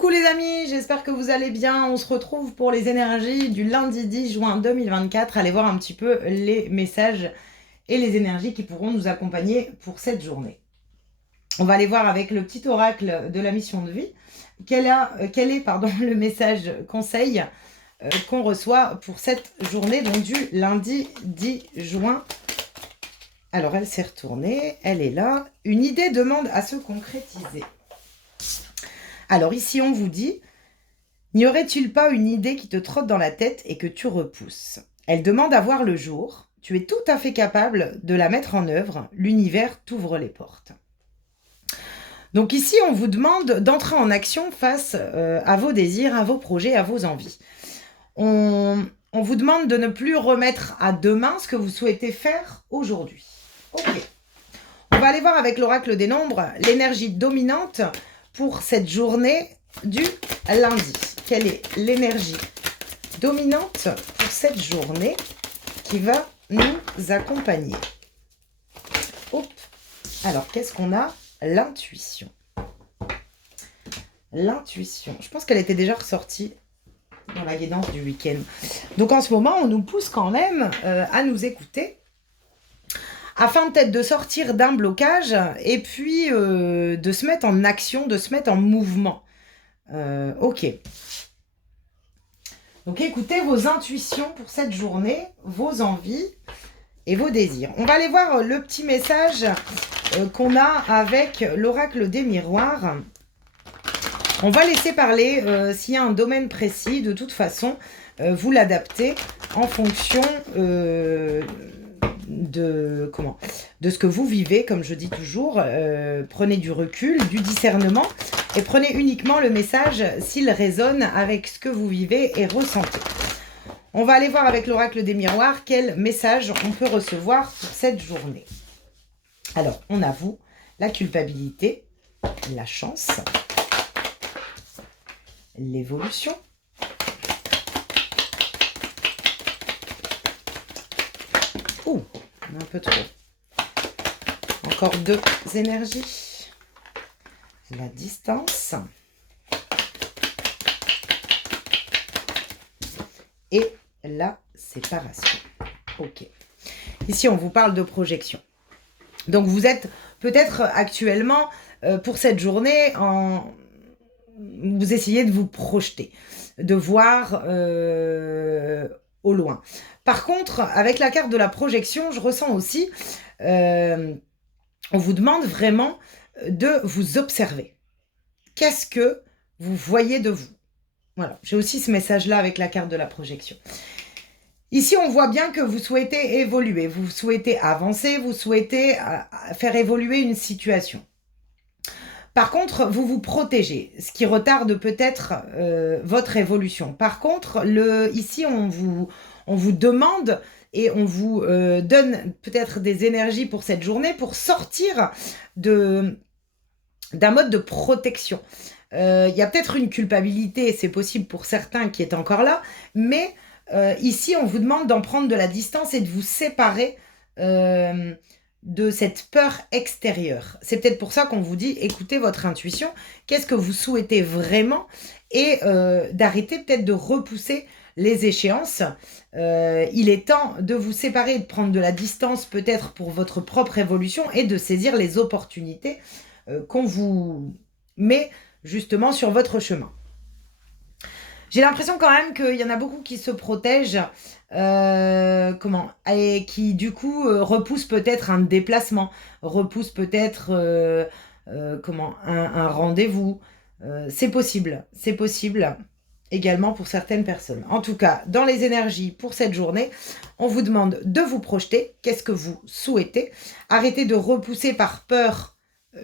Coucou les amis, j'espère que vous allez bien. On se retrouve pour les énergies du lundi 10 juin 2024. Allez voir un petit peu les messages et les énergies qui pourront nous accompagner pour cette journée. On va aller voir avec le petit oracle de la mission de vie quel est le message conseil qu'on reçoit pour cette journée, donc du lundi 10 juin. Alors elle s'est retournée, elle est là. Une idée demande à se concrétiser. Alors ici, on vous dit, n'y aurait-il pas une idée qui te trotte dans la tête et que tu repousses? Elle demande à voir le jour. Tu es tout à fait capable de la mettre en œuvre. L'univers t'ouvre les portes. Donc ici, on vous demande d'entrer en action face à vos désirs, à vos projets, à vos envies. On vous demande de ne plus remettre à demain ce que vous souhaitez faire aujourd'hui. Ok. On va aller voir avec l'oracle des nombres l'énergie dominante pour cette journée du lundi. Quelle est l'énergie dominante pour cette journée qui va nous accompagner? Hop. Alors, qu'est-ce qu'on a? L'intuition. L'intuition. Je pense qu'elle était déjà ressortie dans la guidance du week-end. Donc, en ce moment, on nous pousse quand même à nous écouter afin peut-être de sortir d'un blocage et puis de se mettre en action, de se mettre en mouvement. Ok. Donc écoutez vos intuitions pour cette journée, vos envies et vos désirs. On va aller voir le petit message qu'on a avec l'oracle des miroirs. On va laisser parler s'il y a un domaine précis. De toute façon, vous l'adaptez en fonction de ce que vous vivez, comme je dis toujours. Prenez du recul, du discernement et prenez uniquement le message s'il résonne avec ce que vous vivez et ressentez. On va aller voir avec l'oracle des miroirs quel message on peut recevoir pour cette journée. Alors, on avoue la culpabilité, la chance, l'évolution, ouh, un peu trop. Encore deux énergies. La distance. Et la séparation. Ok. Ici, on vous parle de projection. Donc, vous êtes peut-être actuellement, pour cette journée, vous essayez de vous projeter, de voir au loin. Par contre, avec la carte de la projection, je ressens aussi, on vous demande vraiment de vous observer. Qu'est-ce que vous voyez de vous? Voilà, j'ai aussi ce message-là avec la carte de la projection. Ici, on voit bien que vous souhaitez évoluer, vous souhaitez avancer, vous souhaitez faire évoluer une situation. Par contre, vous vous protégez, ce qui retarde peut-être votre évolution. Par contre, ici, on vous demande et on vous donne peut-être des énergies pour cette journée pour sortir d'un mode de protection. Il y a peut-être une culpabilité, c'est possible pour certains qui est encore là, mais ici, on vous demande d'en prendre de la distance et de vous séparer de cette peur extérieure. C'est peut-être pour ça qu'on vous dit, écoutez votre intuition, qu'est-ce que vous souhaitez vraiment et d'arrêter peut-être de repousser les échéances. Il est temps de vous séparer et de prendre de la distance peut-être pour votre propre évolution et de saisir les opportunités qu'on vous met justement sur votre chemin. J'ai l'impression quand même qu'il y en a beaucoup qui se protègent, et qui du coup repoussent peut-être un déplacement, repoussent peut-être un rendez-vous. C'est possible également pour certaines personnes. En tout cas, dans les énergies pour cette journée, on vous demande de vous projeter. Qu'est-ce que vous souhaitez? Arrêtez de repousser par peur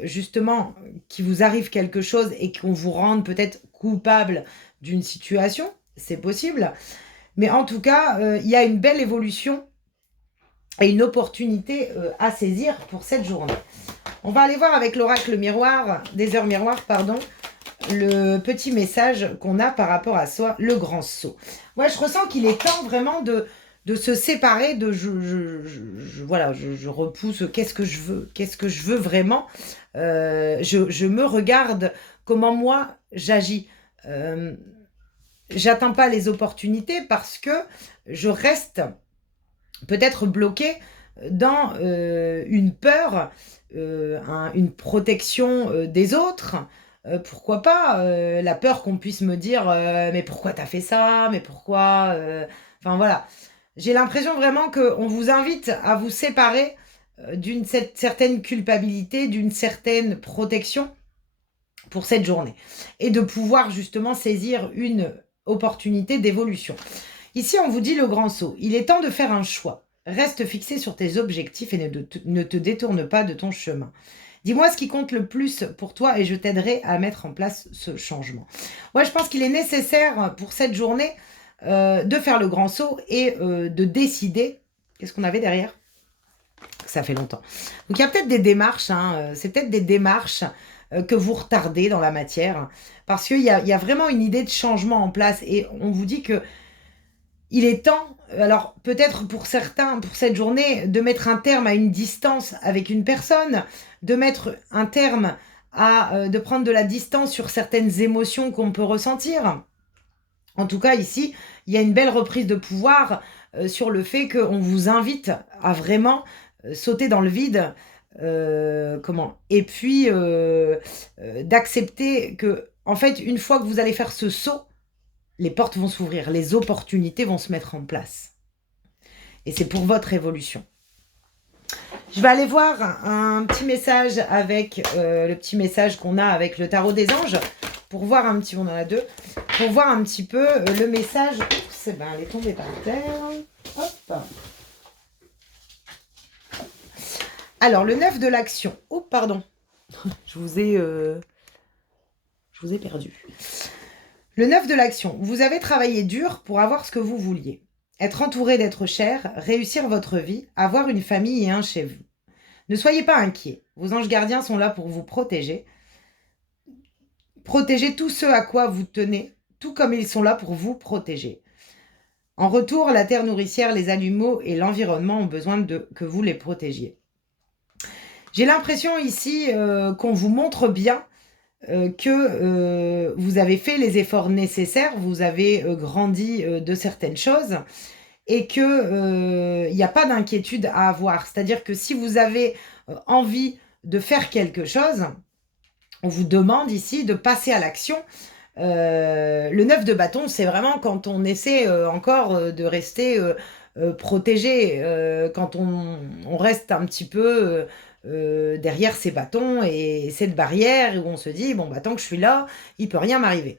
justement qu'il vous arrive quelque chose et qu'on vous rende peut-être coupable d'une situation, c'est possible. Mais en tout cas, il y a une belle évolution et une opportunité à saisir pour cette journée. On va aller voir avec l'oracle miroir, des heures miroirs, pardon, le petit message qu'on a par rapport à soi, le grand saut. Ouais, je ressens qu'il est temps vraiment de se séparer de je repousse, qu'est-ce que je veux vraiment, je me regarde comment moi j'agis j'atteins pas les opportunités parce que je reste peut-être bloquée dans une peur, une protection des autres. Pourquoi pas la peur qu'on puisse me dire mais pourquoi t'as fait ça? Mais pourquoi Enfin voilà. J'ai l'impression vraiment qu'on vous invite à vous séparer d'une certaine culpabilité, d'une certaine protection pour cette journée. Et de pouvoir justement saisir une opportunité d'évolution. Ici, on vous dit le grand saut. Il est temps de faire un choix. Reste fixé sur tes objectifs et ne te détourne pas de ton chemin. Dis-moi ce qui compte le plus pour toi et je t'aiderai à mettre en place ce changement. Ouais, je pense qu'il est nécessaire pour cette journée de faire le grand saut et de décider. Qu'est-ce qu'on avait derrière? Ça fait longtemps. Donc il y a peut-être des démarches, hein, c'est peut-être des démarches que vous retardez dans la matière, parce qu'il y a vraiment une idée de changement en place et on vous dit que il est temps, alors peut-être pour certains, pour cette journée, de mettre un terme à une distance avec une personne, de mettre un terme à, de prendre de la distance sur certaines émotions qu'on peut ressentir. En tout cas, ici, il y a une belle reprise de pouvoir sur le fait qu'on vous invite à vraiment sauter dans le vide. Et puis d'accepter que, en fait, une fois que vous allez faire ce saut, les portes vont s'ouvrir, les opportunités vont se mettre en place. Et c'est pour votre évolution. Je vais aller voir un petit message avec le petit message qu'on a avec le tarot des anges, pour voir un petit, on en a deux, pour voir un petit peu le message. Oups, ben, elle est tombée par terre. Hop. Alors, le 9 de l'action. Oh, pardon. Je vous ai perdu. Le 9 de l'action. Vous avez travaillé dur pour avoir ce que vous vouliez. Être entouré d'êtres chers, réussir votre vie, avoir une famille et un chez vous. Ne soyez pas inquiets. Vos anges gardiens sont là pour vous protéger. Protégez tous ceux à quoi vous tenez, tout comme ils sont là pour vous protéger. En retour, la terre nourricière, les animaux et l'environnement ont besoin que vous les protégiez. J'ai l'impression ici qu'on vous montre bien que vous avez fait les efforts nécessaires, vous avez grandi de certaines choses et qu'il n'y a pas d'inquiétude à avoir. C'est-à-dire que si vous avez envie de faire quelque chose, on vous demande ici de passer à l'action. Le 9 de bâton, c'est vraiment quand on essaie encore de rester protégé, quand on reste un petit peu derrière ces bâtons et cette barrière où on se dit, bon, bah, tant que je suis là, il peut rien m'arriver.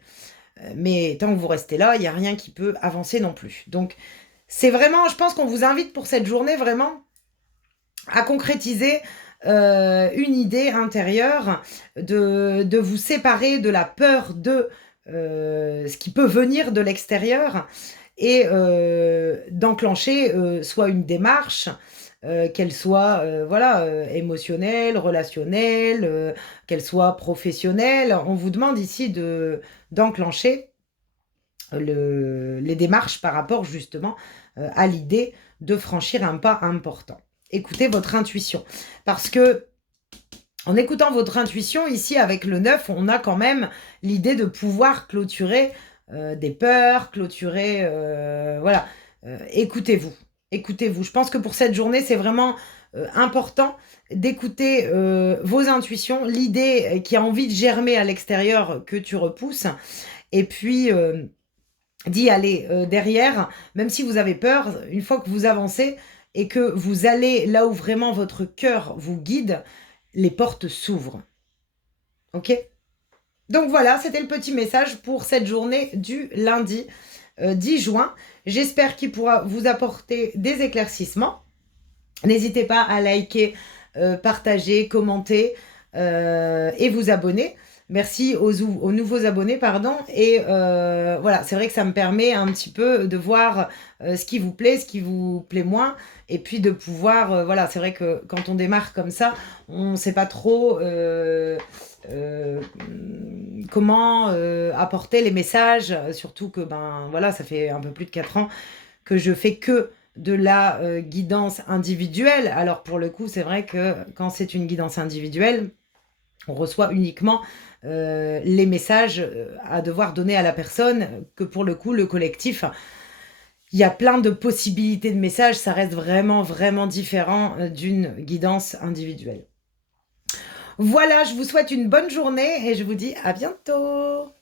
Mais tant que vous restez là, il n'y a rien qui peut avancer non plus. Donc, c'est vraiment, je pense qu'on vous invite pour cette journée vraiment à concrétiser une idée intérieure, de vous séparer de la peur de ce qui peut venir de l'extérieur et d'enclencher soit une démarche, qu'elle soit émotionnelle, relationnelle, qu'elle soit professionnelle. On vous demande ici d'enclencher les démarches par rapport justement à l'idée de franchir un pas important. Écoutez votre intuition. Parce que en écoutant votre intuition, ici avec le 9, on a quand même l'idée de pouvoir clôturer des peurs, clôturer... écoutez-vous. Écoutez-vous. Je pense que pour cette journée, c'est vraiment important d'écouter vos intuitions, l'idée qui a envie de germer à l'extérieur que tu repousses. Et puis... d'y aller derrière, même si vous avez peur, une fois que vous avancez et que vous allez là où vraiment votre cœur vous guide, les portes s'ouvrent. Ok? Donc voilà, c'était le petit message pour cette journée du lundi 10 juin. J'espère qu'il pourra vous apporter des éclaircissements. N'hésitez pas à liker, partager, commenter et vous abonner. Merci aux nouveaux abonnés, pardon. Et voilà, c'est vrai que ça me permet un petit peu de voir ce qui vous plaît, ce qui vous plaît moins. Et puis de pouvoir, voilà, c'est vrai que quand on démarre comme ça, on ne sait pas trop comment apporter les messages. Surtout que, ben voilà, ça fait un peu plus de 4 ans que je fais que de la guidance individuelle. Alors pour le coup, c'est vrai que quand c'est une guidance individuelle, on reçoit uniquement les messages à devoir donner à la personne, que pour le coup, le collectif, il y a plein de possibilités de messages, ça reste vraiment, vraiment différent d'une guidance individuelle. Voilà, je vous souhaite une bonne journée et je vous dis à bientôt.